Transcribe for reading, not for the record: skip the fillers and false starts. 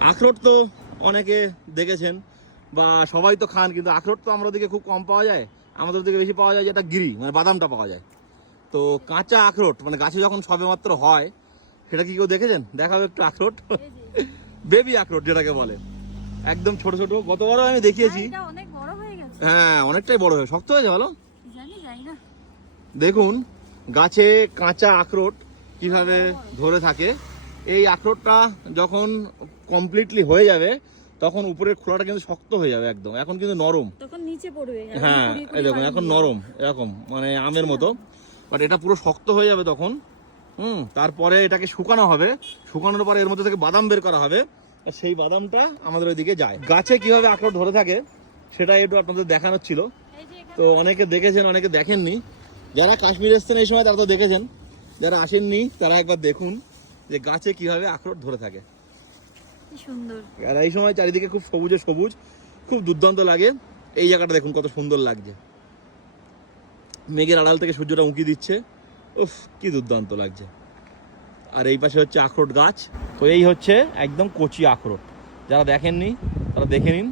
আখরোট তো অনেকে দেখেছেন বা সবাই তো খান, কিন্তু আখরোট তো আমাদের দিকে খুব কম পাওয়া যায়। আমাদের দিকে বেশি পাওয়া যায় যেটা গিরি, মানে বাদামটা পাওয়া যায়। তো কাঁচা আখরোট মানে গাছে যখন সবেমাত্র হয়, সেটা কি কেউ দেখেছেন? দেখাবো একটু আখরোট, বেবি আখরোট যেটাকে বলে, একদম ছোট ছোট। গতবারও আমি দেখিয়েছি। হ্যাঁ, অনেকটাই বড় হয়ে শক্ত হয়েছে। ভালো, দেখুন গাছে কাঁচা আখরোট কিভাবে ধরে থাকে। এই আখরোটটা যখন কমপ্লিটলি হয়ে যাবে, তখন উপরের খোলাটা কিন্তু শক্ত হয়ে যাবে একদম। এখন কিন্তু নরম, তখন নিচে পড়বে। হ্যাঁ, এই দেখুন এখন নরম, এরকম মানে আমের মতো। বাট এটা পুরো শক্ত হয়ে যাবে তখন। তারপরে এটাকে শুকানো হবে। শুকানোর পরে এর মধ্যে থেকে বাদাম বের করা হবে। সেই বাদামটা আমাদের ওইদিকে যায়। গাছে কিভাবে আখরোট ধরে থাকে সেটা একটু আপনাদের দেখানোর ছিল। তো অনেকে দেখেছেন, অনেকে দেখেননি। যারা কাশ্মীর এসছেন এই সময় তারা তো দেখেছেন, যারা আসেননি তারা একবার দেখুন যে গাছে কিভাবে আখরোট ধরে থাকে। সুন্দর। আর এই সময় চারিদিকে খুব সবুজে সবুজ, খুব দুর্দান্ত লাগে। এই জায়গাটা দেখুন কত সুন্দর লাগছে, মেঘের আড়াল থেকে সূর্যটা উঁকি দিচ্ছে। উফ, কি দুর্দান্ত লাগছে। আর এই পাশে হচ্ছে আখরোট গাছ। তো এই হচ্ছে একদম কচি আখরোট। যারা দেখেননি তারা দেখে নিন।